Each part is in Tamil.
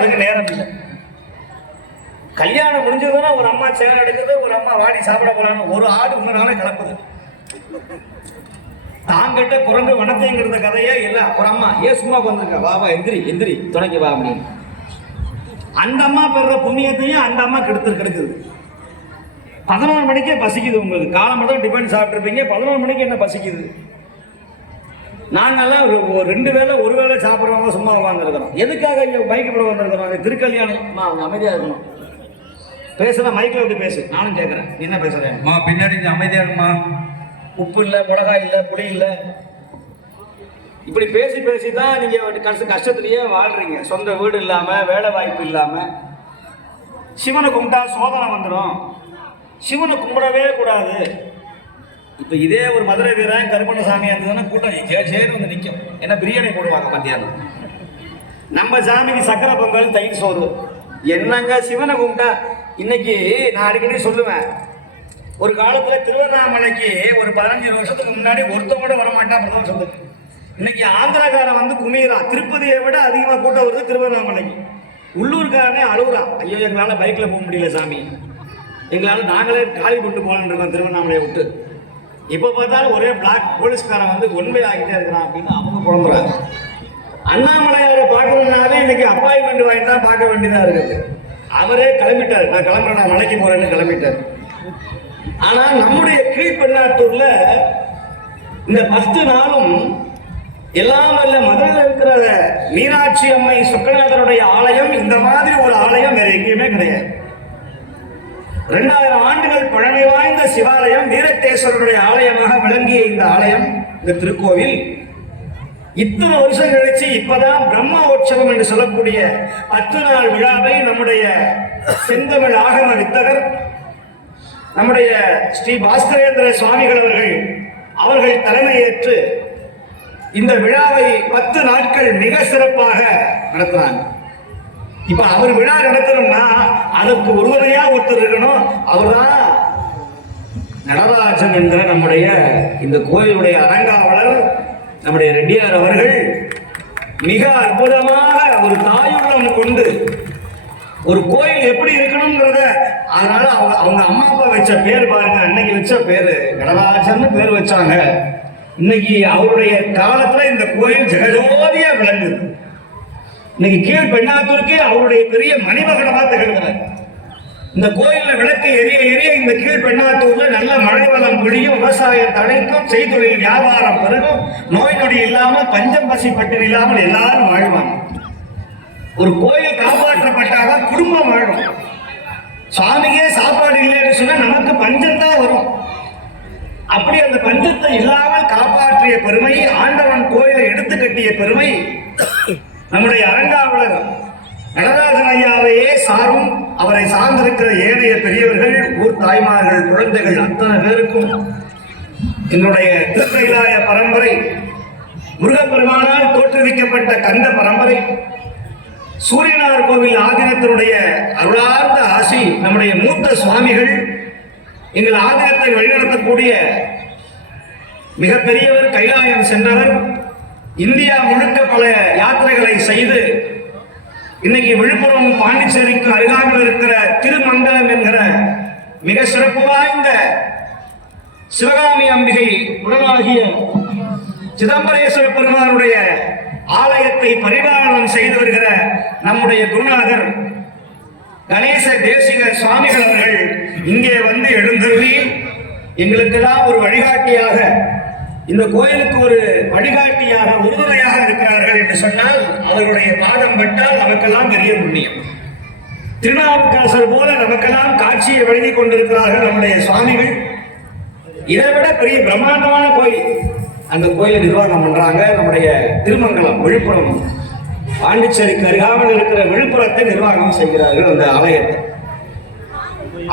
அதுக்கு நேரம் இல்லை. கல்யாணம் முடிஞ்சதுன்னா ஒரு அம்மா சேர் எடுக்குது, ஒரு அம்மா வாடி சாப்பிட போறாங்க, ஒரு ஆடு இன்னொரு கிளப்புது. தாங்கிட்ட குரங்கு வனத்தைங்கிறத கதையே இல்லை. ஒரு அம்மா ஏன் சும்மா வந்துருக்க, வாவா எந்திரி எந்திரி துணைக்கு வா அப்படின்னு. அந்த அம்மா பெற புண்ணியத்தையும் அந்த அம்மா கெடுக்குது. 11 மணிக்கே பசிக்குது உங்களுக்கு. காலம் தான் டிஃபன் சாப்பிட்ருப்பீங்க, 11 மணிக்கு என்ன பசிக்குது? நாங்கெல்லாம் ஒரு 2 வேளை 1 வேளை சாப்பிட்றவங்க சும்மா உட்காந்துருக்கிறோம். எதுக்காக இங்கே மைக்கு போட வந்திருக்கிறோம்? திருக்கல்யாணம் அவங்க அமைதியாக இருக்கணும். பேசுனா மைக்கில் விட்டு பேசு, நானும் கேட்குறேன். நீ என்ன பேசுறேன்? பின்னாடி அமைதியாக இருக்குமா? உப்பு இல்லை, மிளகாய் இல்லை, புளி இல்லை. இப்படி பேசி பேசி தான் நீங்கள் கஷ்டத்துலேயே வாழ்றீங்க. சொந்த வீடு இல்லாமல், வேலை வாய்ப்பு இல்லாமல். சிவனை கும்பிட்டா சோதனை வந்துடும், சிவனை கும்பிடவே கூடாது. இப்போ இதே ஒரு மதுரை வீரன் கருப்பண்ணசாமியாக இருந்ததுன்னா கூட்டம் சேர்ந்து வந்து நிற்கும். ஏன்னா பிரியாணி போடுவாங்க மத்தியானம். நம்ம சாமிக்கு சக்கரை பொங்கல், தயிர் சோறு. என்னங்க சிவனை கும்பிட்டா? இன்னைக்கு நான் அடிக்கடி சொல்லுவேன், ஒரு காலத்தில் திருவண்ணாமலைக்கு ஒரு 15 வருஷத்துக்கு முன்னாடி ஒருத்தவங்க வரமாட்டான் பிரதமர் சொல்லுது. இன்னைக்கு ஆந்திராக்காரன் வந்து குமிகிறான். திருப்பதியை விட அதிகமாக கூட்டம் வருது திருவண்ணாமலைக்கு. உள்ளூர்காரனே அழுகுறான், ஐயோ எங்களால் பைக்கில் போக முடியல சாமி, எங்களால் நாங்களே காலி கொண்டு போகலான்னு இருக்கோம் திருவண்ணாமலையை விட்டு. இப்போ பார்த்தாலும் ஒரே பிளாக் போலீஸ்காரன் வந்து ஒன்வே ஆகிட்டே இருக்கிறான் அப்படின்னு அவங்க குழம்புறாங்க. அண்ணாமலையாரை பார்க்கணுன்னாலே இன்னைக்கு அப்பாயின்மெண்ட் வாங்கிட்டு தான் பார்க்க வேண்டியதாக இருக்குது. அவரே கிளம்பிட்டார், நான் கிளம்புறேன், நான் மலைக்கு போறேன்னு கிளம்பிட்டார். ஆனா நம்முடைய கீழ்பெண்ணாத்தூர்ல இந்த 10 நாளும் எல்லாம் அல்ல மதுரையில் இருக்கிற மீனாட்சி அம்மை சொக்கநாதருடைய ஆலயம் இந்த மாதிரி ஒரு ஆலயம் வேற எங்கேயுமே கிடையாது. 2000 ஆண்டுகள் பழமை வாய்ந்த சிவாலயம், வீரட்டேஸ்வரருடைய ஆலயமாக விளங்கிய இந்த ஆலயம், இந்த திருக்கோவில் இத்தனை வருஷம் கழிச்சு இப்பதான் பிரம்மோற்சவம் என்று சொல்லக்கூடிய 10 நாள் விழாவை நம்முடைய செந்தமிழ் ஆகம வித்தகர் நம்முடைய ஸ்ரீ பாஸ்கரேந்திர சுவாமிகள் அவர்கள் தலைமையேற்று இந்த விழாவை 10 நாட்கள் மிக சிறப்பாக நடத்துறாங்க. இப்ப அவர் விழா நடத்தணும்னா அதற்கு ஒருவரையா ஒருத்தர் இருக்கணும். அவர்தான் நடராஜன் என்ற நம்முடைய இந்த கோயிலுடைய அரங்காவலர் நம்முடைய ரெட்டியார் அவர்கள் மிக அற்புதமாக ஒரு தாயுள்ளம் கொண்டு ஒரு கோயில் எப்படி இருக்கணும்ன்றத, அதனால அவங்க அம்மா அப்பா வச்ச பேர் பாருங்க, அன்னைக்கு வச்ச பேரு நடராஜன் பேர் வச்சாங்க. இன்னைக்கு அவருடைய காலத்துல இந்த கோயில் ஜெகஜோதியா விளங்குது. இன்னைக்கு கீழ் பெண்ணாத்தூருக்கே அவருடைய பெரிய மணிமகனமா திகழ்கிறார். இந்த கோயில்ல விளக்கு எரிய எரிய இந்த கீழ் பெண்ணாத்தூர்ல நல்ல மழை வளம் பொழியும், விவசாயம் தழைக்கும், செய்தொழில் வியாபாரம் பெருகும், நோய் நொடி இல்லாம பஞ்சம் பசி பட்டினி இல்லாமல் எல்லாரும் வாழ்வாங்க. ஒரு கோயில் காப்பாற்றப்பட்டாக குடும்பம் வாழும். சாமியே சாப்பாடு இல்லைன்னு சொன்னா நமக்கு பஞ்சம் தான் வரும். அப்படி அந்த பஞ்சத்தை இல்லாமல் காப்பாற்றிய பெருமை, ஆண்டவன் கோயிலை எடுத்து கட்டிய பெருமை நம்முடைய அரங்காவலர் நடராஜன் ஐயாவையே சாரும். அவரை சார்ந்திருக்கிற ஏனைய பெரியவர்கள், ஊர் தாய்மார்கள், குழந்தைகள் அத்தனை பேருக்கும் என்னுடைய திருக்கைலாய பரம்பரை, முருகப்பெருமானால் தோற்றுவிக்கப்பட்ட கந்த பரம்பரை, சூரியனார் கோவில் ஆதீனத்தினுடைய அருளார்ந்த ஆசி, நம்முடைய மூத்த சுவாமிகள், எங்கள் ஆதீனத்தை வழிநடத்தக்கூடிய மிகப்பெரியவர், கைலாயம் சென்றவர், இந்தியா முழுக்க பல யாத்திரைகளை செய்து இன்னைக்கு விழுப்புரம் பாண்டிச்சேரிக்கு அருகாமல் இருக்கிற திருமங்கலம் என்கிற மிக சிறப்பு வாய்ந்த சிவகாமி அம்பிகை உடனாகிய சிதம்பரேஸ்வர பெருமானுடைய ஆலயத்தை பரிபாலனம் செய்து வருகிற நம்முடைய குருநாதர் கணேச தேசிக சுவாமிகள் அவர்கள் இங்கே வந்து எழுந்தருளி எங்களுக்கெல்லாம் ஒரு வழிகாட்டியாக, இந்த கோயிலுக்கு ஒரு வழிகாட்டியாக, உறுதுணையாக இருக்கிறார்கள் என்று சொன்னால் அவர்களுடைய பாதம் பட்டால் நமக்கெல்லாம் பெரிய புண்ணியம். திருநாவுக்கரசர் போல நமக்கெல்லாம் காட்சியை வழங்கி கொண்டிருக்கிறார்கள் நம்முடைய சுவாமிகள். இதை விட பெரிய பிரம்மாண்டமான கோயில், அந்த கோயிலை நிர்வாகம் பண்றாங்க. நம்முடைய திருமங்கலம், விழுப்புரம் பாண்டிச்சேரிக்கு அருகாமல் இருக்கிற விழுப்புரத்தை நிர்வாகம் செய்கிறார்கள் அந்த ஆலயத்தை.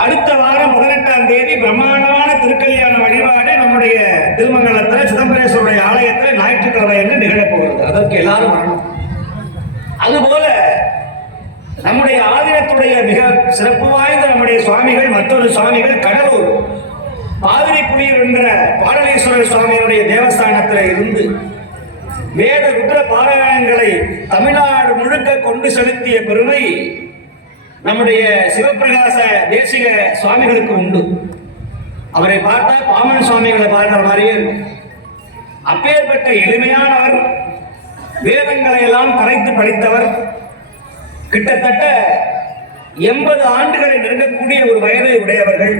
அடுத்த வாரம் 18ஆம் தேதி பிரம்மாண்டமான திருக்கல்யாண வழிபாடு நம்முடைய திருமங்கலத்தில் சிதம்பரேஸ்வருடைய ஆலயத்தில் ஞாயிற்றுக்கிழமை என்று நிகழப்போகிறது. அதற்கு எல்லாரும் வரணும். அதுபோல நம்முடைய ஆலயத்துடைய மிக சிறப்பு வாய்ந்த நம்முடைய சுவாமிகள், மற்றொரு சுவாமிகள் கடலூர் பாதிரிப்புலியூர் என்கிற பாடலீஸ்வரர் சுவாமியினுடைய தேவஸ்தானத்தில் இருந்து வேத ருத்ர பாராயணங்களை தமிழ்நாடு முழுக்க கொண்டு செலுத்திய பெருமை நம்முடைய சிவபிரகாச தேசிக சுவாமிகளுக்கு உண்டு. அவரை பார்த்தா பாமன் சுவாமிகளை பார்க்கிற மாதிரியே இருக்கும். அப்பேற்பட்ட எளிமையானவர், வேதங்களை எல்லாம் கரைத்து படித்தவர், கிட்டத்தட்ட 80 ஆண்டுகளை நெருங்கக்கூடிய ஒரு வயதை உடையவர்கள்.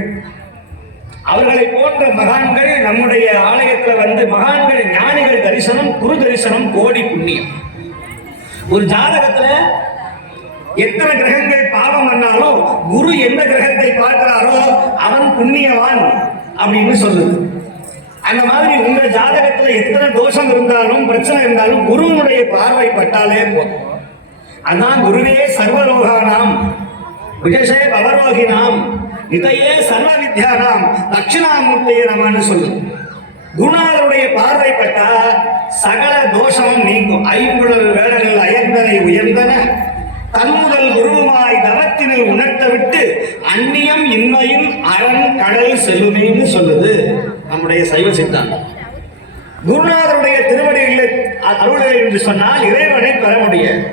அவர்களை போன்ற மகான்கள் நம்முடைய ஆலயத்தில் வந்து மகான்கள் ஞானிகள் தரிசனம், குரு தரிசனம் கோடி புண்ணியம். ஒரு ஜாதகத்துல எத்தனை கிரகங்கள் பாவம் பண்ணாலும் குரு எந்த கிரகத்தை பார்க்கிறாரோ அவன் புண்ணியவான் அப்படின்னு சொல்லுது. அந்த மாதிரி உங்க ஜாதகத்துல எத்தனை தோஷம் இருந்தாலும் பிரச்சனை இருந்தாலும் குருவனுடைய பார்வை பட்டாலே போதும். அதான் குருவே சர்வலோகானாம் விஜயசே பவரோகினாம் இதையே சர்வ வித்யானாம் தட்சிணாமூர்த்தியே நமன்னு சொல்லுது. குருநாதருடைய பார்வை பட்டா சகல தோஷமும் நீங்கும். ஐம்புலல் வேடங்கள் அயர்ந்தனை உயர்ந்தன தன்முதல் குருவுமாய் தவத்தினை உணர்த்த விட்டு அந்நியம் இன்மையும் அரண் கடல் செல்லுமேன்னு சொல்லுது நம்முடைய சைவ சித்தாந்தம். குருநாதருடைய திருவடிகளை அருளை என்று சொன்னால் இறைவனை பெற முடியாது.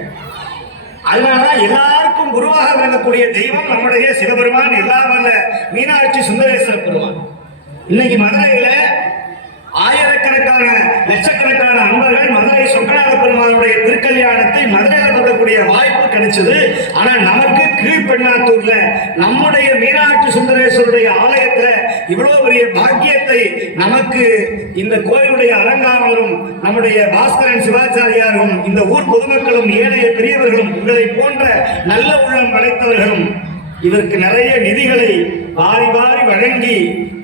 அதனாலதான் எல்லாருக்கும் குருவாக விளங்கக்கூடிய தெய்வம் நம்முடைய சிவபெருமான், எல்லாம் வல்ல மீனாட்சி சுந்தரேஸ்வர பெருமான். இன்னைக்கு மதுரையில ஆயிரக்கணக்கான லட்சக்கணக்கான அன்பர்கள் மதுரை சொக்கநாத பெருமானுடைய திருக்கல்யாணத்தை மதுரையில் தொடரக்கூடிய வாய்ப்பு கிடைச்சது. ஆனா நமக்கு கீழ்பெண்ணாத்தூர்ல நம்முடைய மீனாட்சி சுந்தரேஸ்வருடைய ஆலயத்துல இவ்வளவு பெரிய பாக்கியத்தை நமக்கு இந்த கோயிலுடைய அலங்காவலரும் நம்முடைய பாஸ்கரன் சிவாச்சாரியாரும் இந்த ஊர் பொதுமக்களும் ஏனைய பெரியவர்களும் உங்களை போன்ற நல்ல உள்ளம் படைத்தவர்களும் இதற்கு நிறைய நிதிகளை வாரி வாரி வழங்கி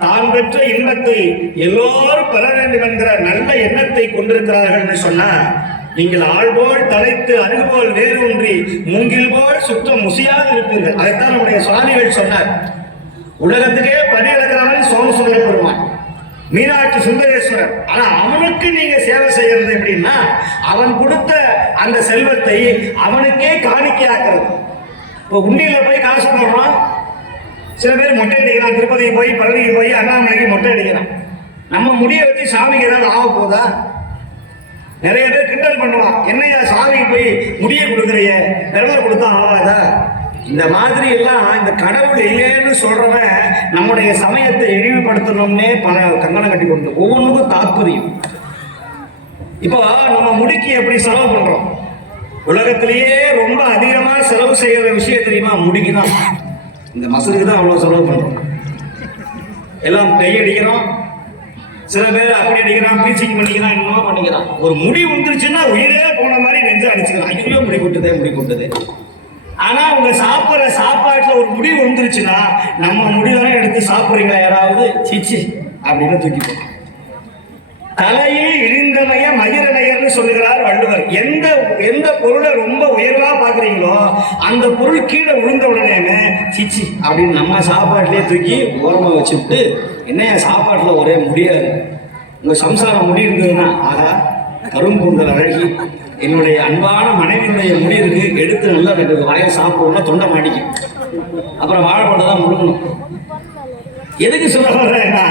தான் பெற்ற இன்பத்தை எல்லோரும் பெற வேண்டும் என்கிற நல்ல எண்ணத்தை கொண்டிருக்கிறார்கள் என்று சொன்னா நீங்கள் ஆள்போல் தலைத்து அருகுபோல் வேறு ஒன்றி மூங்கில் போல் சுத்தம் முசியாக இருப்பீர்கள். அதைத்தான் நம்முடைய சுவாமிகள் சொன்னார். உலகத்துக்கே பணியிழக்கிறவன் சோமசுந்தர பெருமான், மீனாட்சி சுந்தரேஸ்வரர். ஆனா அவனுக்கு நீங்க சேவை செய்யறது எப்படின்னா அவன் கொடுத்த அந்த செல்வத்தை அவனுக்கே காணிக்கையாக்குறது. இப்போ உண்டியில போய் காசு போடுறான், சில பேர் மொட்டை அடிக்கிறான், திருப்பதி போய் பழனிக்கு போய் அண்ணாமலைக்கு மொட்டை அடிக்கிறான். நம்ம முடிய வச்சு சாமிக்கு ஏதாவது ஆக போதா? நிறைய பேர் கிண்டல் பண்ணுவான், என்னையா சாமிக்கு போய் முடிய கொடுக்குறைய, விரல கொடுத்தா ஆகாதா? இந்த மாதிரி எல்லாம் இந்த கடவுள் இல்லைன்னு சொல்றவன் நம்முடைய சமயத்தை இழிவுபடுத்தணும்னே பல கங்கணம் கட்டி கொண்டு ஒவ்வொன்றுக்கும் தாற்பயம். இப்போ நம்ம முடிக்கு எப்படி செலவு பண்றோம்? உலகத்திலேயே ரொம்ப அதிகமா செலவு செய்யற விஷயம் தெரியுமா? முடிக்குதான். இந்த மசருக்கு தான் அவ்வளவு செலவு பண்றோம். எல்லாம் கையடிக்கிறோம், சில பேர் அப்படி அடிக்கிறான், பீச்சிங் பண்ணிக்கிறான், என்னமோ பண்ணிக்கிறான். ஒரு முடி வந்துருச்சுன்னா உயிரே போன மாதிரி நெஞ்சு அடிச்சுக்கிறான், ஐயோ முடி கொட்டுதே முடி கொட்டுது. ஆனா உங்க சாப்பிட்ற சாப்பாட்டுல ஒரு முடி வந்துருச்சுன்னா நம்ம முடிதானே எடுத்து சாப்பிடுறீங்களா யாராவது? சிச்சி அப்படின்னு தூக்கி போட்டோம். தலையில் இழிந்தனைய மகிரனையர்னு சொல்லுகிறார் வள்ளுவர். எந்த பொருளை ரொம்ப உயர்வா பாக்குறீங்களோ அந்த பொருள் கீழே விழுந்த உடனே சிச்சி அப்படின்னு நம்ம சாப்பாட்டிலே தூக்கி ஓரமா வச்சுட்டு, என்னைய சாப்பாட்டுல ஒரே முடியாது, உங்க சம்சாரம் முடி இருந்ததுன்னா ஆகா கரும்பூந்தல் அழகி, என்னுடைய அன்பான மனைவியினுடைய முடி இருக்கு, எடுத்து நல்லா 2 வாயை சாப்பிடணும்னா தொண்டை மாட்டிக்கும், அப்புறம் வாழைப்பழத்தை தான் முழுங்கணும். எதுக்கு சொல்ல வர்றேன்னா,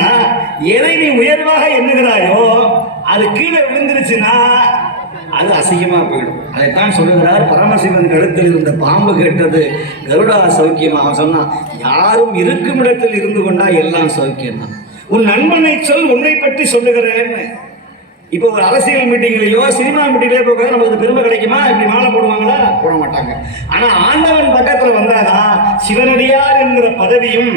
எதை நீ உயர்வாக எண்ணுகிறாயோ அது கீழே விழுந்துருச்சுன்னா அது அசிங்கமா போயிடும். அதைத்தான் சொல்லுகிறார், பரமசிவன் கழுத்தில் இருந்த பாம்பு கேட்டது கருடா சௌக்கியமா. அவன் சொன்னான், யாரும் இருக்கும் இடத்தில் இருந்து கொண்டா எல்லாம் சௌக்கியம் தான். உன் நண்பனை சொல், உன்னை பற்றி சொல்லுகிறேன்னு. இப்போ ஒரு அரசியல் மீட்டிங்லையோ சினிமா மீட்டிங்லயோ போக நமக்கு பெருமை கிடைக்குமா? இப்படி மாலை போடுவாங்களா? போட மாட்டாங்க. ஆனா ஆண்டவன் பக்கத்துல வந்தாதான் சிவனடியார் என்கிற பதவியும்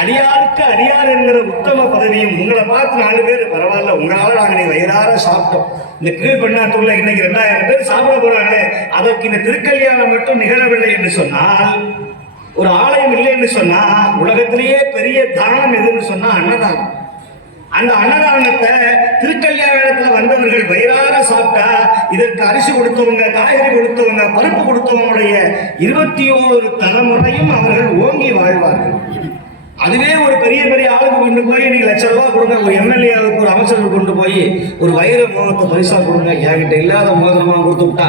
அடியாருக்கு அடியார் என்கிற உத்தம பதவியும். உங்களை பார்த்து 4 பேர் பரவாயில்ல, உங்களால நாங்கள் வயிறார சாப்பிட்டோம். இந்த கீழ்பெண்ணாத்தூர்ல இன்னைக்கு 2000 பேர் சாப்பிட போறாங்களே, அதற்கு இந்த திருக்கல்யாணம் மட்டும் நிகழவில்லை என்று சொன்னால், ஒரு ஆலயம் இல்லை என்று சொன்னா, உலகத்திலேயே பெரிய தானம் எதுன்னு சொன்னா அன்னதானம். அந்த அன்னதானத்தை திருக்கல்யாணத்துல வந்தவர்கள் வயிறார சாப்பிட்டா இதற்கு அரிசி கொடுத்தவங்க, காய்கறி கொடுத்தவங்க, பருப்பு கொடுத்தவங்களுடைய 21 தலைமுறையும் அவர்கள் ஓங்கி வாழ்வார்கள். அதுவே ஒரு பெரிய பெரிய ஆளுக்கு கொண்டு போய் நீங்க ₹1,00,000 கொடுங்க, ஒரு எம்எல்ஏவுக்கு ஒரு அமைச்சருக்கு கொண்டு போய் ஒரு வைர மோதிரத்தை பரிசா கொடுங்க, என்கிட்ட இல்லாத மோதிரமா கொடுத்து விட்டா,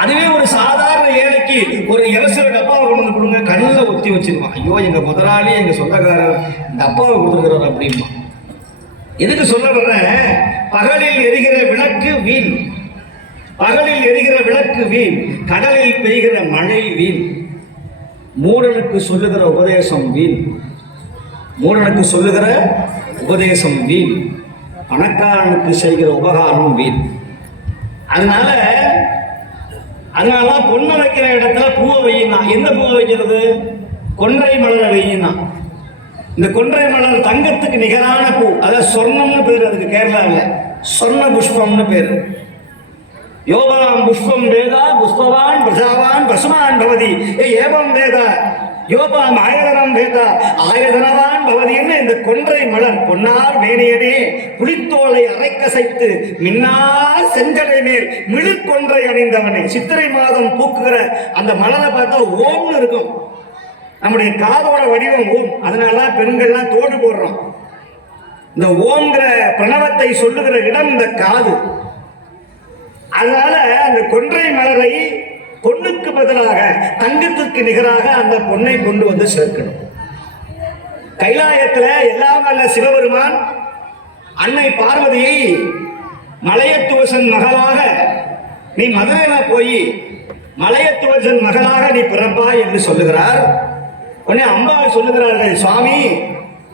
அதுவே ஒரு சாதாரண ஏழைக்கு ஒரு இலசிற டப்பாவை கொண்டு வந்து கொடுங்க, கண்ணில் ஒத்தி வச்சிருவான், ஐயோ எங்க முதலாளி எங்க சொந்தக்காரர் டப்பாவை கொடுத்துருக்கிறார் அப்படிமா. எதுக்கு சொல்ல வர்றேன், பகலில் எரிகிற விளக்கு வீண், பகலில் எரிகிற விளக்கு வீண், கடலில் பெய்கிற மழை வீண். மூடனுக்கு சொல்லுகிற உபதேசம் வீண், மூடனுக்கு சொல்லுகிற உபதேசம் வீண், பணக்காரனுக்கு செய்கிற உபகாரம் வீண். அதனால பொண்ணை வைக்கிற இடத்துல பூவை வையினா. எந்த பூவை வைக்கிறது? கொன்றை மலரை வையினா. இந்த கொன்றை மலர் தங்கத்துக்கு நிகரான பூ, அதாவது சொர்ணம்னு பேர் அதுக்கு கேரளாவில், சொர்ண புஷ்பம்னு பேர். யோபாம் புஷ்பம் வேதா புஷ்பவான் பிரஜாவான் பசுமான் பவதி ஏவம் வேதா யோபாம் ஆயதனம் வேதா ஆயதனவான் பவதின்னு இந்த கொன்றை மலர் பொன்னார் மேனியனே புலித்தோலை அரைக்கசைத்து மின்னார் செஞ்சடை மேல் மிழுக்கொன்றை அணிந்தவனே. சித்திரை மாதம் பூக்குகிற அந்த மலரை பார்த்தா ஓம்னு இருக்கும். நம்முடைய காதோட வடிவம் ஓம். அதனால பெண்கள்லாம் தோடு போடுறோம். இந்த ஓம்ங்கிற பிரணவத்தை சொல்லுகிற இடம் இந்த காது. அதனால அந்த கொன்றை மலரை பொண்ணுக்கு பதிலாக தங்கத்திற்கு நிகராக அந்த பொண்ணை கொண்டு வந்து சேர்க்கணும். கைலாயத்துல எல்லாம் வல்ல சிவபெருமான் அன்னை பார்வதியை மலையத்துவசன் மகளாக நீ மதுரையில போய் மலையத்துவசன் மகளாக நீ பிறப்பாய் என்று சொல்லுகிறார். உடனே அம்பாள் சொல்லுகிறார்கள், சுவாமி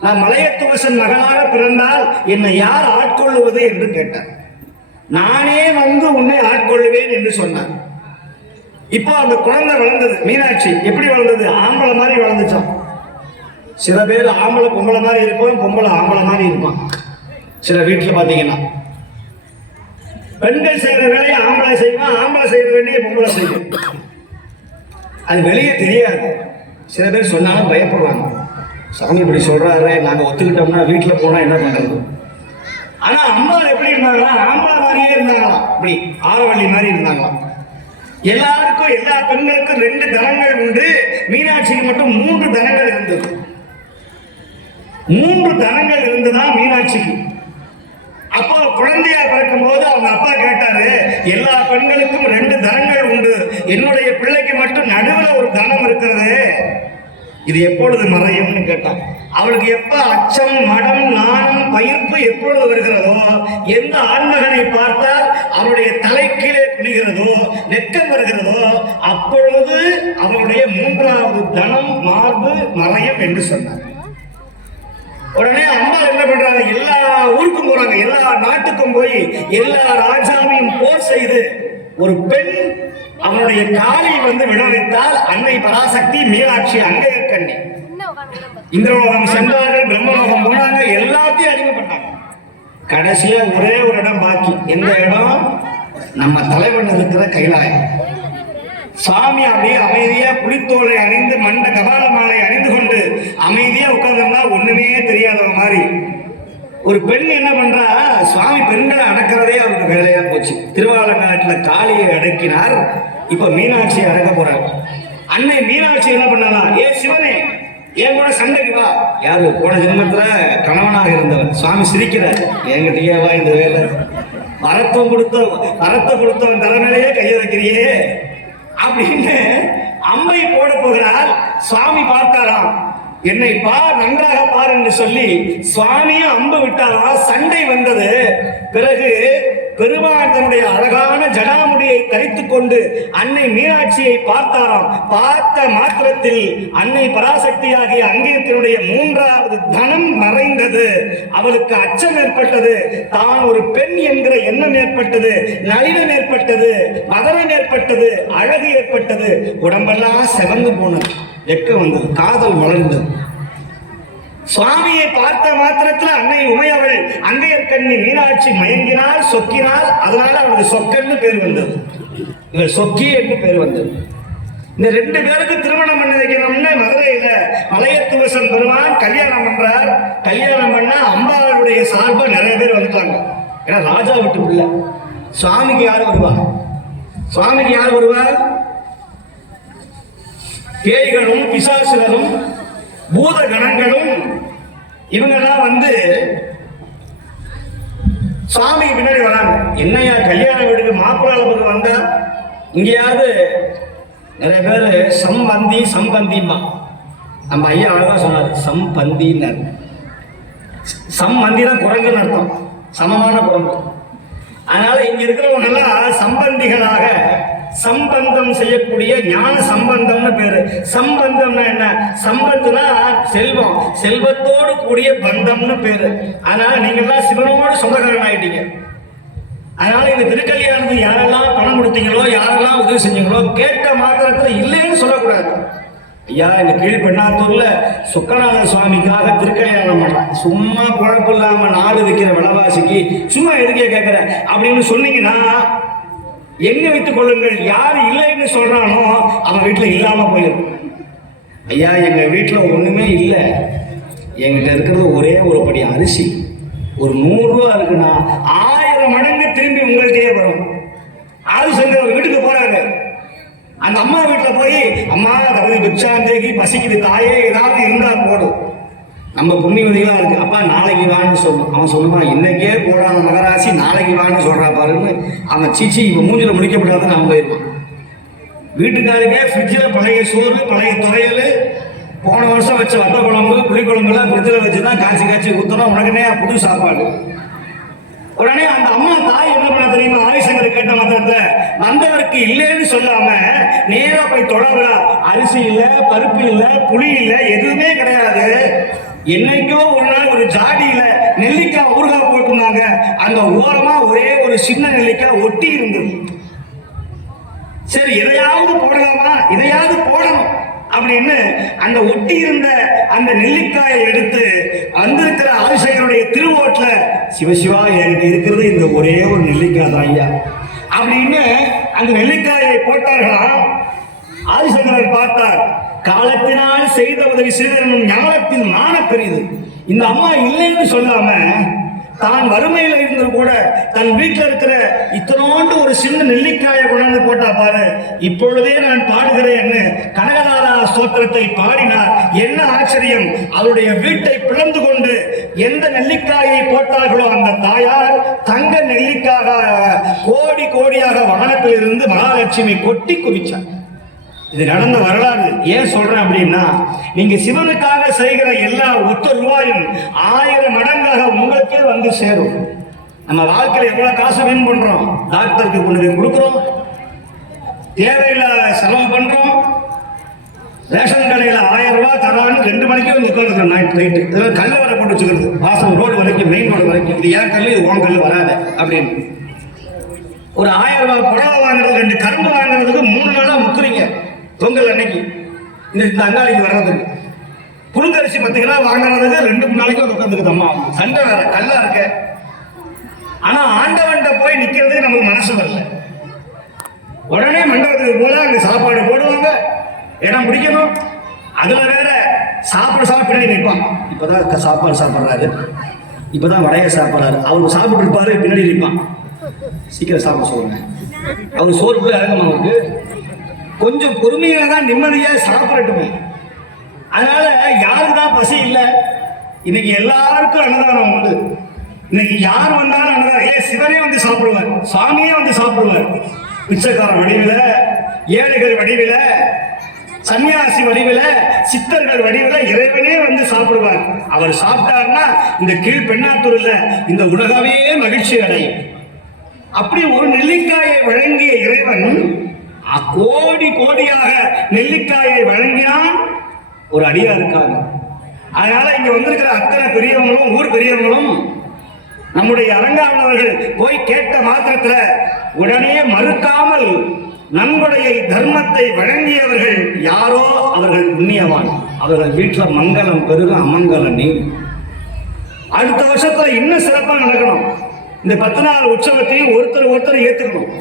நான் மலையத்துவசன் மகளாக பிறந்தால் என்னை யார் ஆட்கொள்ளுவது என்று கேட்டார். நானே வந்து உன்னை ஆட்கொள்ளுவேன் என்று சொன்னார். இப்போ அந்த குழந்தை வளர்ந்தது. மீனாட்சி எப்படி வளர்ந்தது? ஆம்பளை மாதிரி வளர்ந்துச்சான். சில பேர் ஆம்பளை பொம்பளை மாதிரி இருப்பான், பொம்பளை ஆம்பளை மாதிரி இருப்பான். சில வீட்டில் பார்த்தீங்கன்னா பெண்கள் செய்கிற வேலையை ஆம்பளை செய்வான், ஆம்பளை செய்கிற வேலையை பொம்பளை செய்யும். அது வெளியே தெரியாது. சில பேர் சொன்னாலும் பயப்படுவாங்க. சாமி இப்படி சொல்றாரு, நாங்கள் ஒத்துக்கிட்டோம்னா வீட்டில் போனால் என்ன பண்ணுறது? ஆனால் அம்மா எப்படி இருந்தாங்களா? ஆம்பளை மாதிரியே இருந்தாங்களாம். இப்படி ஆரவள்ளி மாதிரி இருந்தாங்களாம். எல்லாருக்கும் எல்லா பெண்களுக்கும் 2 தனங்கள் உண்டு. மீனாட்சிக்கு மட்டும் 3 தனங்கள் இருந்தது. 3 தனங்கள் இருந்துதான் மீனாட்சிக்கு. அப்போ குழந்தையா பிறக்கும் போது அவங்க அப்பா கேட்டாரு, எல்லா பெண்களுக்கும் 2 தனங்கள் உண்டு, என்னுடைய பிள்ளைக்கு மட்டும் நடுவில் ஒரு தனம் இருக்கிறது, இது எப்பொழுது மறையும்னு கேட்டான். அவளுக்கு எப்ப அச்சம் மடம் நாணம் பயிர்ப்பு எப்பொழுது வருகிறதோ, எந்த ஆண்மகனை பார்த்தால் அவருடைய தலை கீழே குனிகிறதோ நெக்கம் வருகிறதோ அப்பொழுது அவருடைய 3வது தனம் மார்பு மறையும் என்று சொன்னார். உடனே அம்மா என்ன பண்றாங்க? எல்லா ஊருக்கும் போறாங்க, எல்லா நாட்டுக்கும் போய் எல்லா ராஜாவையும் போர் செய்து ஒரு பெண் அவனுடைய காலை வந்து விளைவித்தால் அன்னை பராசக்தி மீனாட்சி அங்கையர்கண்ணி. இந்திரலோகம் சென்றார்கள், பிரம்மலோகம் போனாங்க, எல்லாத்தையும் அடிமைப்பட்டாங்க. கடைசியா ஒரே ஒரு இடம் பாக்கி. எந்த இடம்? நம்ம தலைவன் இருக்கிற கைலாயம். சாமி அப்படியே அமைதியா புலித்தோலை அணிந்து மண்ட கபால மாலை அணிந்து கொண்டு அமைதியா உட்கார்ந்தா ஒண்ணுமே தெரியாதவ மாதிரி. ஒரு பெண் என்ன பண்றா? சுவாமி பெண்களை அடக்கிறதே அவருக்கு வேலையா போச்சு. திருவாலங்காட்டில் காளியை அடக்கினார், இப்ப மீனாட்சியை அடக்க போறார். அன்னை மீனாட்சி என்ன பண்ணலாம்? ஏ சிவனே, என் கூட சண்டைக்கு வா. யாரு? போன ஜென்மத்துல கணவனாக இருந்தவர். சுவாமி சிரிக்கிறார், என்கிட்டயே வா, இந்த வேலை வரத்தை கொடுத்தவன் தலைமையிலேயே கையை வைக்கிறியே அப்படின்னு அம்மை போட போகிறார். சுவாமி பார்த்தாராம், என்னை பார், நன்றாக பார் என்று சொல்லி சுவாமியும் அம்பு விட்டாரா. சண்டை வந்தது. பிறகு பெருமாள் தன்னுடைய அழகான ஜடாமுடியை தரித்துக் கொண்டு அன்னை மீனாட்சியை பார்த்தாராம். பார்த்த மாத்திரத்தில் அன்னை பராசக்தியாகிய அங்கேயத்தினுடைய 3வது தனம் மறைந்தது. அவளுக்கு அச்சம் ஏற்பட்டது, தான் ஒரு பெண் என்கிற எண்ணம் ஏற்பட்டது, நளினம் ஏற்பட்டது, மதனம் ஏற்பட்டது, அழகு ஏற்பட்டது, உடம்பெல்லாம் செவந்து போனது, வெட்கம் வந்தது, காதல் வளர்ந்தது. சுவாமியை பார்த்த மாத்திரத்தில் அன்னை உமையவள் அங்கையர்கண்ணி மீனாட்சி மயங்கினாள், சொக்கினாள். அதனால அவளுக்கு சொக்கன்னு பேர் வந்தது, இவள் சொக்கி என்று பேர் வந்தது. இந்த 2 பேருக்கு திருமணம் பண்ணி வைக்கணும்னு மதுரையில மலையத்துவசன் பெருமான் கல்யாணம் பண்றார். கல்யாணம் பண்ணா அம்பாளுடைய சார்பா நிறைய பேர் வந்துட்டாங்க. ஏன்னா ராஜா விட்டு உள்ள சுவாமிக்கு யார் வருவா? சுவாமிக்கு யார் வருவா? பேய்களும் பிசாசுகளும் பூத கணங்களும் இவங்கெல்லாம் வந்து சுவாமி பின்னாடி வராங்க. என்னையா கல்யாண வீடுக்கு மாப்பிள்ளை அளவுக்கு வந்தா இங்கேயாவது நிறைய பேர் சம்பந்திமா. நம்ம ஐயா அழகா சொன்னார், சம்பந்தின்னார். சம்பந்தி தான் குரங்குன்னு அர்த்தம். சமமான குடும்பம். அதனால இங்க இருக்கிறவங்க எல்லாம் சம்பந்திகளாக சம்பந்தம் செய்யக்கூடிய ஞான சம்பந்தம்னு பேரு. சம்பந்தம்னா என்ன? சம்பத்துனா செல்வம், செல்வத்தோடு கூடிய பந்தம்னு பேரு. அதனால நீங்க எல்லாம் சிவனோடு சொந்தக்காரன் ஆயிட்டீங்க. அதனால இந்த திருக்கல்யாணத்துக்கு யாரெல்லாம் பணம் கொடுத்தீங்களோ, யாரெல்லாம் உதவி செஞ்சீங்களோ, கேட்ட மாத்திரத்தில் இல்லைன்னு சொல்லக்கூடாது. ஐயா, இந்த கீழ்பெண்ணாத்தூர்ல சுக்கநாத சுவாமிக்காக திருக்கல்யாணம் பண்ண, சும்மா குழப்பம் இல்லாம நாடு விற்கிற விலைவாசிக்கு சும்மா எதுக்கே கேட்கிறேன் அப்படின்னு சொன்னீங்கன்னா எங்க வைத்துக் கொள்ளுங்கள். யாரு இல்லைன்னு சொல்றானோ அவன் வீட்டுல இல்லாம போயிடும். ஐயா, எங்க வீட்டுல ஒண்ணுமே இல்லை, என்கிட்ட இருக்கிறது ஒரே ஒரு படி அரிசி. ஒரு 100 ரூபா இருக்குன்னா 1000 மடங்கு திரும்பி உங்கள்கிட்டயே வரும். ஆதிசங்கர் ஒரு வீட்டுக்கு போறாரு. அந்த அம்மா வீட்டுல போய், அம்மா தகுதி பிச்சாந்தேகி பசிக்குது தாயே, ஏதாவது இருந்தா போடு. நம்ம புண்ணியவதிகளா இருக்கு. அப்பா நாளைக்கு வான்னு சொல்லும். அவன் சொல்லுவான், இன்னைக்கே போடாத மகராசி நாளைக்கு வான்னு சொல்றா பாருன்னு. அவன் சீச்சி இப்ப மூஞ்சில முடிக்கப்படாதுன்னு அவன் போயிருவான். வீட்டுக்காருக்கே ஃப்ரிட்ஜில் பழைய சோறு, பழைய துவையல், போன வருஷம் வச்ச வத்த குழம்பு, புளிக்குழம்புலாம் ஃப்ரிட்ஜில் வச்சுதான் காய்ச்சி காய்ச்சி ஊற்றணும். உடனே புது சாப்பாடு. உடனே அந்த அம்மா தாய் என்ன பண்ண தெரியுமா? ஆதிசங்கர் கேட்ட மாத்திரத்துல வந்தவருக்கு இல்லைன்னு சொல்லாம நேரா போய் தொடரா. அரிசி இல்ல, பருப்பு இல்ல, புளி இல்ல, எதுவுமே கிடையாது. என்னைக்கோ ஒரு நாள் ஒரு ஜாடியில நெல்லிக்காய் ஊறுகாய் போட்டுருந்தாங்க. அந்த ஓரமா ஒரே ஒரு சின்ன நெல்லிக்காய் ஒட்டி இருந்தது. சரி, இதையாவது போடலாமா, இதையாவது போடணும் அப்படின்னு அந்த ஒட்டி இருந்த அந்த நெல்லிக்காயை எடுத்து வந்திருக்கிற ஆதிசங்கருடைய திருவோட்டுல, சிவசிவா என்கிட்ட இருக்கிறது இந்த ஒரே ஒரு நெல்லிக்காய் தான் ஐயா அப்படின்னு அந்த நெல்லிக்காயை போட்டார்களாம். ஆதிசங்கரர் பார்த்தார், காலத்தினால் செய்த உதவி சிறிதனும் ஞானத்தின் மான பெரிது. இந்த அம்மா இல்லைன்னு சொல்லாம தான் வறுமையில இருந்து கூட தன் வீட்டில் இருக்கிற இத்தனோண்டு ஒரு சின்ன நெல்லிக்காயை கொண்டாந்து போட்டா பாரு, இப்பொழுதே நான் பாடுகிறேன் கனகதாரா ஸ்தோத்திரத்தை பாடினார். என்ன ஆச்சரியம்! அவருடைய வீட்டை பிளந்து கொண்டு எந்த நெல்லிக்காயை போட்டார்களோ அந்த தாயார் தங்க நெல்லிக்காக கோடி கோடியாக வானத்தில் இருந்து மகாலட்சுமி கொட்டி குவிச்சார். இது நடந்த வரலாறு. ஏன் சொல்றேன் அப்படின்னா, நீங்க சிவனுக்காக செய்கிற எல்லா ஒத்த ரூபாயும் 1000 மடங்காக உங்களுக்கே வந்து சேரும். நம்ம வாழ்க்கையில எவ்வளவு காசு வீண் பண்றோம், டாக்டருக்கு கொண்டு போய் கொடுக்குறோம், தேவையில்லாத செலவு பண்றோம். ரேஷன் கடையில 1000 ரூபாய் தரான்னு 2 மணிக்கு வந்து உட்காந்துருக்கோம் நைட்டு. இதெல்லாம் கல்ல வர போட்டு வச்சுக்கிறது, வாசல் ரோடு வரைக்கும், மெயின் ரோடு வரைக்கும். இது ஏன் கல், இது உன் கல் வராது அப்படின்னு. ஒரு 1000 ரூபாய் புடவை வாங்குறது, 2 கரும்பு வாங்குறதுக்கு 3 நாளா முக்குறீங்க. பொங்கல் அன்னைக்கு இந்த அங்காளிக்கு வர்றதுக்கு புழுங்கரிசி 10 கிலோ வாங்குறதுக்கு 2-3 நாளைக்கு உட்காந்துருக்கு. அம்மா சண்டை வேற, கல்லா இருக்க. ஆனா ஆண்டவன்ட்ட போய் நிக்கிறது நமக்கு மனசு வரல. உடனே மண்டபத்துக்கு போல அங்க சாப்பாடு போடுவாங்க, இடம் பிடிக்கணும். அதுல வேற சாப்பிட நிற்பான். இப்பதான் சாப்பாடு சாப்பிட்றாரு, இப்பதான் வடைய சாப்பிட்றாரு. அவருக்கு சாப்பிட்டு இருப்பாரு, பின்னாடி நிற்பான். சீக்கிரம் சாப்பிட சொல்லுங்க. அவரு சோறு போய் இறங்கணும். அவருக்கு கொஞ்சம் பொறுமையாக தான் நிம்மதியாக சாப்பிடட்டுமே. அதனால யாருக்குதான் பசி இல்லை? இன்னைக்கு எல்லாருக்கும் அன்னதானம் உண்டு. இன்னைக்கு யார் வந்தாலும் அன்னதானம். ஏன் சிவனே வந்து சாப்பிடுவார், சாமியே வந்து சாப்பிடுவார். பிச்சைக்கார வடிவில, ஏழைகள் வடிவில, சன்னியாசி வடிவில, சித்தர்கள் வடிவில இறைவனே வந்து சாப்பிடுவார். அவர் சாப்பிட்டார்னா இந்த கீழ்பெண்ணாத்தூர்ல இந்த உலகமே மகிழ்ச்சி அடையும். அப்படி ஒரு நெல்லிக்காயை வழங்கிய இறைவன் கோடி கோடியாக நெல்லிக்காயை வழங்கினான் ஒரு அடியா இருக்காங்க. அதனால இங்க வந்திருக்கிற அத்தனை பெரியவங்களும், ஊர் பெரியவங்களும், நம்முடைய அரங்காவலர்கள் போய் கேட்ட மாத்திரத்துல உடனே மறுக்காமல் நன்கொடையை, தர்மத்தை வழங்கியவர்கள் யாரோ அவர்கள் புண்ணியவான். அவர்கள் வீட்டுல மங்களம் பெருக அமங்கலம் நீ. அடுத்த வருஷத்துல இன்னும் சிறப்பா நடக்கணும். இந்த 10 நாள் உற்சவத்தையும் ஒருத்தர் ஏற்றுக்கணும்.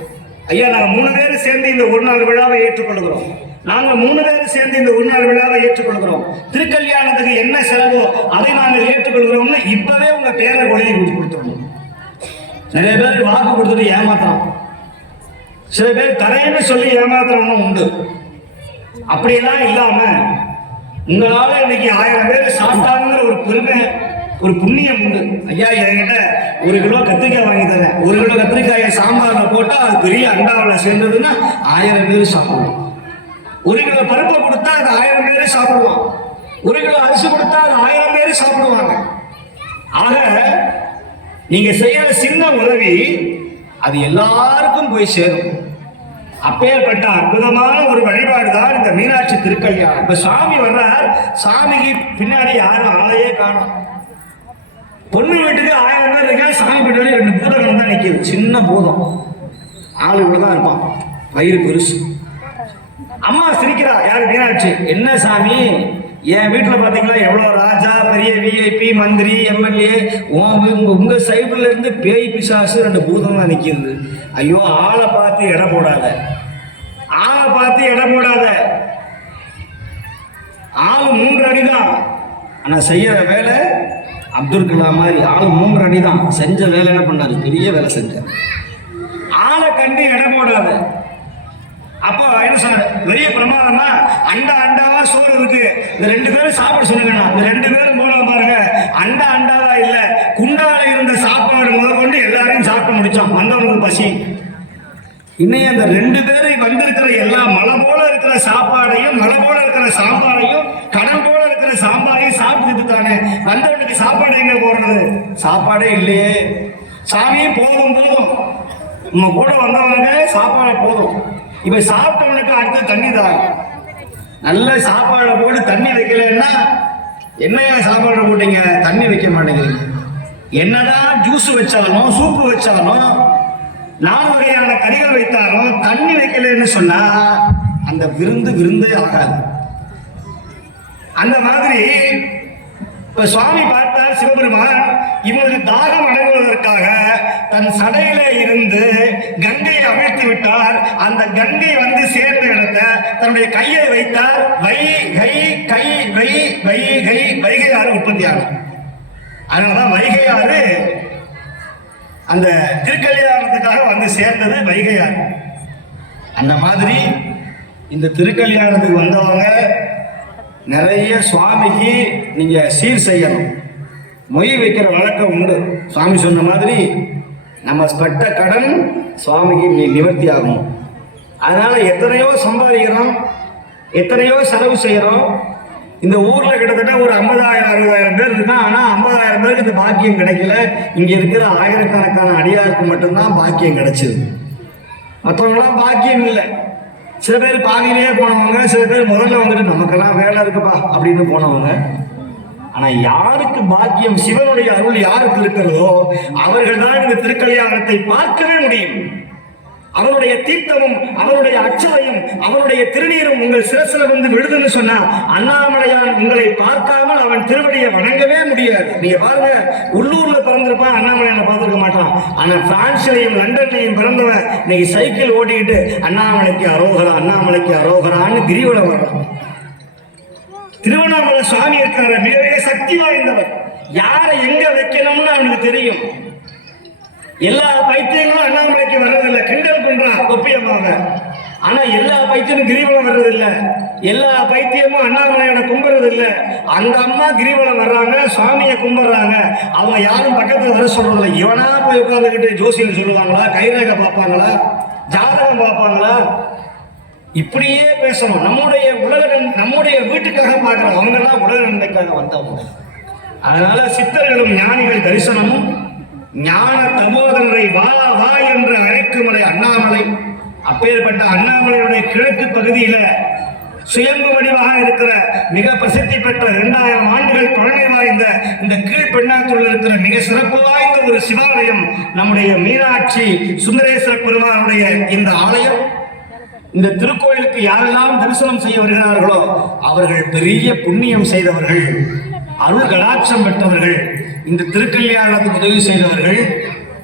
ஐயா, நாங்க 3 பேர் சேர்ந்து இந்த ஒரு நாள் விழாவை ஏற்றுக்கொள்கிறோம். நாங்க 3 பேர் சேர்ந்து இந்த ஒரு நாள் விழாவை ஏற்றுக்கொள்கிறோம். திருக்கல்யாணத்துக்கு என்ன செலவோ அதை நாங்கள் ஏற்றுக்கொள்கிறோம்னு இப்பவே உங்க பேரை கொலையை கொடுத்துருவோம். நிறைய பேர் வாக்கு கொடுத்துட்டு ஏமாத்துறோம். சில பேர் தரைன்னு சொல்லி ஏமாத்துறவங்களும் உண்டு. அப்படியெல்லாம் இல்லாம உங்களால இன்னைக்கு 1000 பேர் சாப்பிட்டாங்கிற ஒரு பெருமை, ஒரு புண்ணியம் உண்டு. ஐயா, என்கிட்ட 1 கிலோ கத்திரிக்காய் வாங்கி தரேன். 1 கிலோ கத்திரிக்காயை சாம்பார்ல போட்டா அது பெரிய அண்டாவில் சேர்ந்ததுன்னா 1000 பேர் சாப்பிடுவோம். 1 கிலோ பருப்பை கொடுத்தா அது 1000 பேர் சாப்பிடுவான். 1 கிலோ அரிசி கொடுத்தா அது 1000 பேர் சாப்பிடுவாங்க. ஆக நீங்க செய்யற சின்ன உதவி அது எல்லாருக்கும் போய் சேரும். அப்பேற்பட்ட அற்புதமான ஒரு வழிபாடு தான் இந்த மீனாட்சி திருக்கல்யாணம். இப்ப சாமி வர்றார், சாமிக்கு பின்னாடி யாரும் ஆளையே காணும். பொண்ணு வீட்டுக்கு 1000 பேர் இருக்கா, சாமி பின்னாடி 2 பூதங்கள் தான் நிற்கிது. சின்ன பூதம், ஆளு இவ்வளவுதான் இருப்பான், வயிறு பெருசு. அம்மா சிரிக்கிறா, யாரு? மீனாட்சி. என்ன சாமி, என் வீட்டுல பாத்தீங்களா எவ்வளவு ராஜா, பெரிய விஐபி, மந்திரி, எம்எல்ஏ, உங்க சைடுல இருந்து பேய் பிசாசு 2 பூதம் தான் நிக்கிறது. ஐயோ, ஆளை பார்த்து இடம் போடாத, ஆளை பார்த்து இடம் போடாத. ஆளு 3 அடி தான், ஆனா செய்யற வேலை அப்துல் கலாம் மாதிரி. ஆளு 3 அடி தான், செஞ்ச வேலை என்ன பண்ணாரு? பெரிய வேலை செஞ்ச. ஆளை கண்டு இடம் போடாத. அப்போ என்ன சொன்ன? பெரிய பிரமாதமா அண்டாவா சோறு இருக்கு, இந்த 2 பேரும் சாப்பிட சொன்னீங்க. இந்த 2 பேரும் போல பாருங்க, அண்டாவா இல்ல, குண்டால இருந்த சாப்பாடு முதற்கொண்டு எல்லாரையும் சாப்பிட்டு முடிச்சோம். வந்தவனுக்கு பசி. இன்னும் அந்த 2 பேரும் வந்திருக்கிற எல்லா மலை போல இருக்கிற சாப்பாடையும், மலை போல இருக்கிற சாம்பாரையும், கடல் போல இருக்கிற சாம்பாரையும் சாப்பிட்டு தானே வந்தவனுக்கு சாப்பாடு எங்க போடுறது? சாப்பாடே இல்லையே. சாமி போதும் நம்ம கூட வந்தவனுங்க சாப்பாடு போதும். இப்ப சாப்பிட்டவனுக்கு அடுத்து தண்ணி தான். நல்ல சாப்பாடு போட்டு தண்ணி வைக்கலன்னா, என்னையா சாப்பாடு போட்டீங்க தண்ணி வைக்க மாட்டேங்கிறீங்க? என்னதான் ஜூஸ் வச்சாலும், சூப்பு வச்சாலும், 4 வகையான கறிகள் வைத்தாலும் தண்ணி வைக்கலன்னு சொன்னா அந்த விருந்தே ஆகாது. அந்த மாதிரி இப்ப சுவாமி பார்த்தார் சிவபெருமான், இவருக்கு தாகம் அடைவதற்காக தன் சடையில இருந்து கங்கையை அவிழ்த்து விட்டார். அந்த கங்கை வந்து சேர்ந்த இடத்தை தன்னுடைய கையை வைத்தார். வைகை ஆறு உற்பத்தி ஆகும். அதனாலதான் வைகை ஆறு அந்த திருக்கல்யாணத்துக்காக வந்து சேர்ந்தது வைகை ஆறு. அந்த மாதிரி இந்த திருக்கல்யாணத்துக்கு வந்தவங்க நிறைய சுவாமிக்கு நீங்க சீர் செய்யணும். மொய் வைக்கிற வழக்கம் உண்டு. சுவாமி சொன்ன மாதிரி நம்ம பட்ட கடன் சுவாமிக்கு நிவர்த்தி ஆகும். அதனால எத்தனையோ சம்பாதிக்கிறோம், எத்தனையோ செலவு செய்யறோம். இந்த ஊர்ல கிட்டத்தட்ட ஒரு 50,000-60,000 பேர் இருக்கான். ஆனா 50,000 பேருக்கு இந்த பாக்கியம் கிடைக்கல. இங்க இருக்கிற ஆயிரக்கணக்கான அடியாருக்கு மட்டும்தான் பாக்கியம் கிடைச்சது. மற்றவங்களாம் பாக்கியம் இல்லை. சில பேர் பாதியிலேயே போனவங்க, சில பேர் முதல்ல வந்துட்டு நமக்கெல்லாம் வேலை இருக்குப்பா அப்படின்னு போனவங்க. ஆனா யாருக்கு பாக்கியம், சிவனுடைய அருள் யாருக்கு இருக்கிறதோ அவர்கள் தான் இந்த திருக்கல்யாணத்தை பார்க்கவே முடியும். அவருடைய தீர்த்தமும், அவருடைய அச்சதையும், அவருடைய திருநீரும் உங்கள் சிரசில வந்து விழுதுன்னு சொன்னா அண்ணாமலையான் உங்களை பார்க்காமல் அவன் திருவடியை வணங்கவே முடியாது. நீங்க பாருங்க, உள்ளூர்ல பிறந்திருப்பான், அண்ணாமலையான பார்த்திருக்க மாட்டான். ஆனா பிரான்ஸ்லயும் லண்டன்லையும் பிறந்தவன் இன்னைக்கு சைக்கிள் ஓட்டிக்கிட்டு அண்ணாமலைக்கு அரோகரா, அண்ணாமலைக்கு அரோகரான்னு கிரிவலம் வர்றான். திருவண்ணாமலை சுவாமி இருக்கிற மிகவே சக்தி வாய்ந்தவர். யாரை எங்க வைக்கணும்னு அவனுக்கு தெரியும். எல்லா பைத்தியங்களும் அண்ணாமலைக்கு வர்றதில்லை, கிண்டல் பண்றான் கொப்பியமாக. ஆனா எல்லா பைத்தியமும் கிரிவலம் வர்றதில்லை, எல்லா பைத்தியமும் அண்ணாமலையோட கும்பிடுறது இல்லை. அந்த அம்மா கிரிவலம் வர்றாங்க, சுவாமியை கும்பிடுறாங்க. அவங்க யாரும் பக்கத்துல வர சொல்றதில்லை. இவனா போய் உட்கார்ந்துக்கிட்டு ஜோசியம் சொல்லுவாங்களா, கைரேகை பார்ப்பாங்களா, ஜாதகம் பார்ப்பாங்களா? இப்படியே பேசணும். நம்முடைய வீட்டுக்காக பார்க்கிறோம், அவங்கெல்லாம் உலக நன்மைக்காக வந்தவங்க. அதனால சித்தர்களும் ஞானிகள் தரிசனமும், ஞான தபோதனரை வா வா என்று அழைக்குமலை அண்ணாமலை. அப்பேற்பட்ட அண்ணாமலையுடைய கிழக்கு பகுதியில சுயம்பு வடிவாக இருக்கிற மிக பிரசித்தி பெற்ற 2000 ஆண்டுகள் பழமை வாய்ந்த இந்த கீழ்பெண்ணாத்தூரில் இருக்கிற மிக சிறப்பு வாய்ந்த ஒரு சிவாலயம் நம்முடைய மீனாட்சி சுந்தரேஸ்வர பெருமானுடைய இந்த ஆலயம். இந்த திருக்கோயிலுக்கு யாரெல்லாம் தரிசனம் செய்ய வருகிறார்களோ அவர்கள் பெரிய புண்ணியம் செய்தவர்கள், அருள் கடாட்சம் பெற்றவர்கள், இந்த திருக்கல்யாணத்துக்கு உதவி செய்தவர்கள்,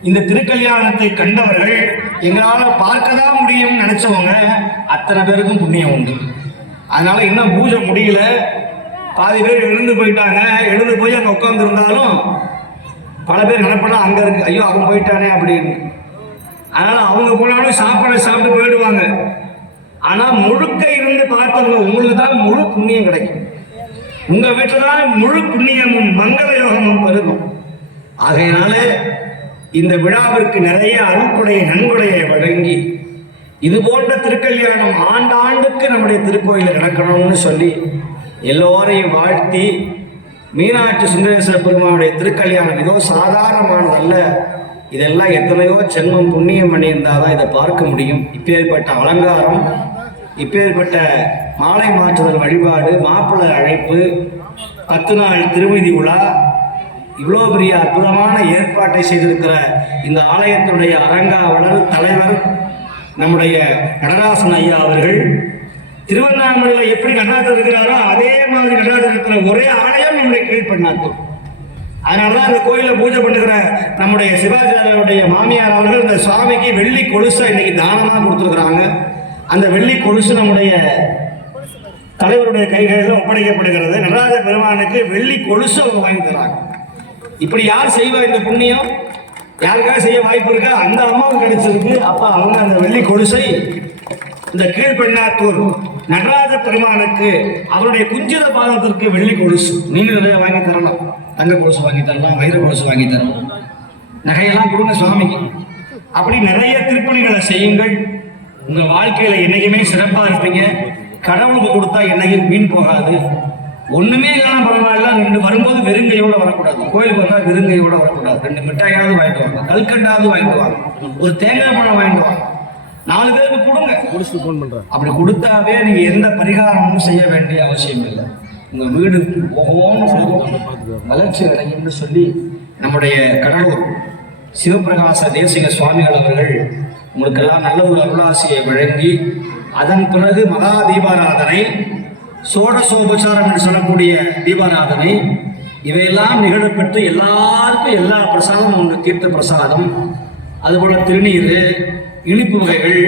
இந்த திருக்கல்யாணத்தை கண்டவர்கள், எங்களால பார்க்கதான் முடியும் நினைச்சவங்க அத்தனை பேருக்கும் புண்ணியம் உண்டு. அதனால இன்னும் பூஜை முடியல, பாதி பேர் எழுந்து போயிட்டாங்க. எழுந்து போய் அங்க உட்கார்ந்து இருந்தாலும் பல பேர் நினைப்பா அங்க இருக்கு, ஐயோ அவன் போயிட்டானே அப்படின்னு. அதனால அவங்க போனாலும் சாப்பாடு சாப்பிட்டு போயிடுவாங்க. ஆனா முழுக்க இருந்து பார்த்தவங்க உங்களுக்கு தான் முழு புண்ணியம் கிடைக்கும். உங்க வீட்டுல தான் முழு புண்ணியமும் மங்கள யோகமும் பெருகும். ஆகையினால இந்த விழாவிற்கு நிறைய அருள்கொடை நன்கொடையை வழங்கி இது போன்ற திருக்கல்யாணம் ஆண்டாண்டுக்கு நம்முடைய திருக்கோயிலில் நடக்கணும்னு சொல்லி எல்லோரையும் வாழ்த்தி மீனாட்சி சுந்தரேஸ்வர பெருமானுடைய திருக்கல்யாணம் ஏதோ சாதாரணமானதல்ல. இதெல்லாம் எத்தனையோ ஜென்மம் புண்ணியம் பண்ணியிருந்தால் தான் இதை பார்க்க முடியும். இப்பேற்பட்ட அலங்காரம், இப்பேற்பட்ட மாலை மாற்றுதல் வழிபாடு, மாப்பிள்ளை அழைப்பு, 10 நாள் திருவீதி உலா, இவ்வளோ பெரிய அற்புதமான ஏற்பாட்டை செய்திருக்கிற இந்த ஆலயத்தினுடைய அரங்காவலர் தலைவர் நம்முடைய நடராசன் ஐயா அவர்கள் திருவண்ணாமலையில் எப்படி நடராஜர் இருக்கிறாரோ அதே மாதிரி நடராஜர் இருக்கிற ஒரே ஆலயம் நம்முடைய கீழ்பெண்ணாத்தூர். அதனாலதான் இந்த கோயிலை பூஜை பண்ணுகிற நம்முடைய சிவாச்சாரியருடைய மாமியார் அவர்கள் இந்த சுவாமிக்கு வெள்ளி கொலுசை இன்னைக்கு தானமாக கொடுத்துருக்குறாங்க. அந்த வெள்ளி கொலுசு நம்முடைய தலைவருடைய கைகளில் ஒப்படைக்கப்படுகிறது. நடராஜ பெருமானுக்கு வெள்ளி கொலுசு அவங்க வாங்கி தராங்க. இப்படி யார் செய்வா இந்த புண்ணியம்? யாருக்காக செய்ய வாய்ப்பு இருக்கா? அந்த அம்மாவுக்கு கிடைச்சிருக்கு. அப்ப அவங்க அந்த வெள்ளி கொலுசை இந்த கீழ்பெண்ணாத்தூர் நடராஜ பெருமானுக்கு அவருடைய குஞ்சித பாதத்திற்கு வெள்ளி கொலுசு நீங்க நிறைய வாங்கி தரலாம். தங்க கொலுசு வாங்கி தரலாம், வைர கொலுசு வாங்கி தரலாம், நகையெல்லாம் கொடுங்க சுவாமிக்கு. அப்படி நிறைய திருப்பணிகளை செய்யுங்கள். உங்க வாழ்க்கையில என்னைக்குமே சிறப்பா இருப்பீங்க. கடவுளுக்கு கொடுத்தா என்னைக்கும் வீண் போகாது. ஒண்ணுமே இல்லைன்னா பரவாயில்ல, 2 வரும்போது வெறுங்கையோட வரக்கூடாது. கோயிலுக்கு வந்தா வெறுங்கையோட வரக்கூடாது. 2 மிட்டாயாவது வாங்கிட்டு வாங்க, கல்கண்டாவது வாங்கிட்டு வாங்க, ஒரு தேங்காய் பழம் வாங்கிட்டு வாங்க, 4 பேருக்கு கொடுங்க. அப்படி கொடுத்தாவே நீங்க எந்த பரிகாரமும் செய்ய வேண்டிய அவசியம் இல்லை. உங்க வீடு வளர்ச்சி அடையும்னு சொல்லி நம்முடைய கடலூர் சிவபிரகாச தேசிக சுவாமிகள் அவர்கள் உங்களுக்கெல்லாம் நல்ல ஒரு அருளாசியை வழங்கி, அதன் பிறகு மகா தீபாராதனை, சோடசோபசாரம் என்று சொல்லக்கூடிய தீபாராதனை, இவையெல்லாம் நிகழப்பெற்று எல்லாருக்கும் எல்லா பிரசாதமும் உண்டு. தீர்த்த பிரசாதம், அதுபோல திருநீர், இனிப்பு வகைகள்,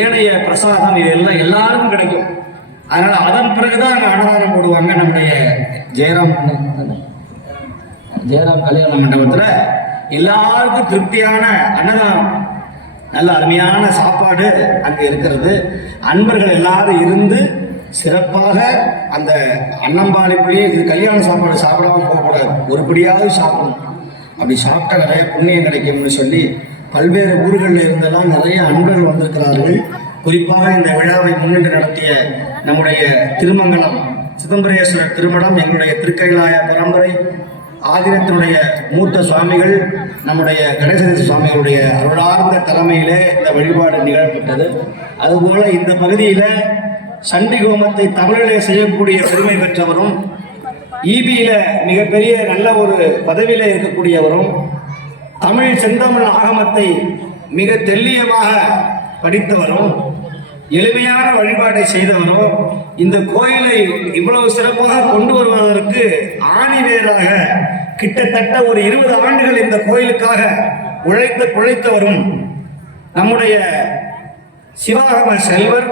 ஏனைய பிரசாதம், இதெல்லாம் எல்லாருக்கும் கிடைக்கும். அதனால அதன் பிறகுதான் அங்கே அன்னதானம் போடுவாங்க. நம்முடைய ஜெயராம் கல்யாண மண்டபத்தில் எல்லாருக்கும் திருப்தியான அன்னதானம், நல்ல அருமையான சாப்பாடு அங்கே இருக்கிறது. அன்பர்கள் எல்லாரும் இருந்து சிறப்பாக அந்த அன்னம்பாளிக்குள்ளேயே இது கல்யாண சாப்பாடு சாப்பிடாம போகக்கூடாது, ஒருபடியாவது சாப்பிடணும். அப்படி சாப்பிட்டா நிறைய புண்ணியம் கிடைக்கும்னு சொல்லி பல்வேறு ஊர்களில் இருந்தெல்லாம் நிறைய அன்பர்கள் வந்திருக்கிறார்கள். குறிப்பாக இந்த விழாவை முன்னின்று நடத்திய நம்முடைய திருமங்கலம் சிதம்பரேஸ்வரர் திருமணம், எங்களுடைய திருக்கைலாய பரம்பரை ஆதீனத்தினுடைய மூத்த சுவாமிகள் நம்முடைய கணேசதேச சுவாமிகளுடைய அருளார்ந்த தலைமையிலே இந்த வழிபாடு நிகழப்பட்டது. அதுபோல இந்த பகுதியில் சண்டி ஹோமத்தை தமிழிலே செய்யக்கூடிய பெருமை பெற்றவரும், ஈபியில மிகப்பெரிய நல்ல ஒரு பதவியில இருக்கக்கூடியவரும், தமிழ் செந்தமிழ் ஆகமத்தை மிக தெல்லியமாக படித்தவரும், எளிமையான வழிபாட்டை செய்தவரும், இந்த கோயிலை இவ்வளவு சிறப்பாக கொண்டு வருவதற்கு ஆணிவேராக கிட்டத்தட்ட ஒரு 20 ஆண்டுகள் இந்த கோயிலுக்காக உழைத்தவரும் நம்முடைய சிவாகம செல்வர்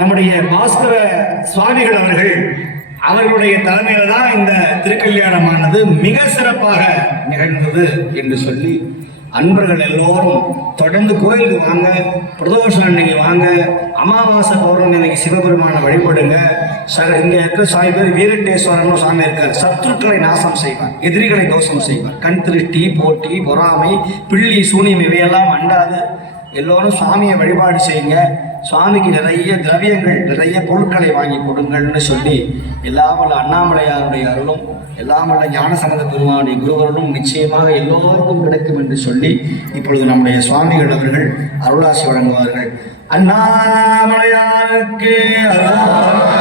நம்முடைய பாஸ்கர சுவாமிகள் அவர்களுடைய தலைமையில தான் இந்த திருக்கல்யாணமானது மிக சிறப்பாக நிகழ்ந்தது என்று சொல்லி, அன்பர்கள் எல்லோரும் தொடர்ந்து கோயிலுக்கு வாங்க, பிரதோஷம் அன்னைக்கு வாங்க, அமாவாசை பௌர்ணமி அன்னைக்கு சிவபெருமான வழிபடுங்க. இங்க இருக்கிற சாமி பேர் வீரட்டேஸ்வரன் சாமி இருக்கார். சத்துருக்களை நாசம் செய்வார், எதிரிகளை தோஷம் செய்வார். கண் திருஷ்டி, போட்டி, பொறாமை, பிள்ளி, சூனியம் இவையெல்லாம் அண்டாது எல்லோரும் சுவாமியை வழிபாடு செய்யுங்க. சுவாமிக்கு நிறைய திரவியங்கள், நிறைய பொருட்களை வாங்கி கொடுங்கள்னு சொல்லி, எல்லாம் வல்ல அண்ணாமலையாருடைய அருளும், எல்லாம் வல்ல ஞானசம்பந்த பெருமானுடைய குருவருளும் நிச்சயமாக எல்லோருக்கும் கிடைக்கும் என்று சொல்லி, இப்பொழுது நம்முடைய சுவாமிகள் அவர்கள் அருளாசி வழங்குவார்கள். அண்ணாமலையாருக்கு அருள்.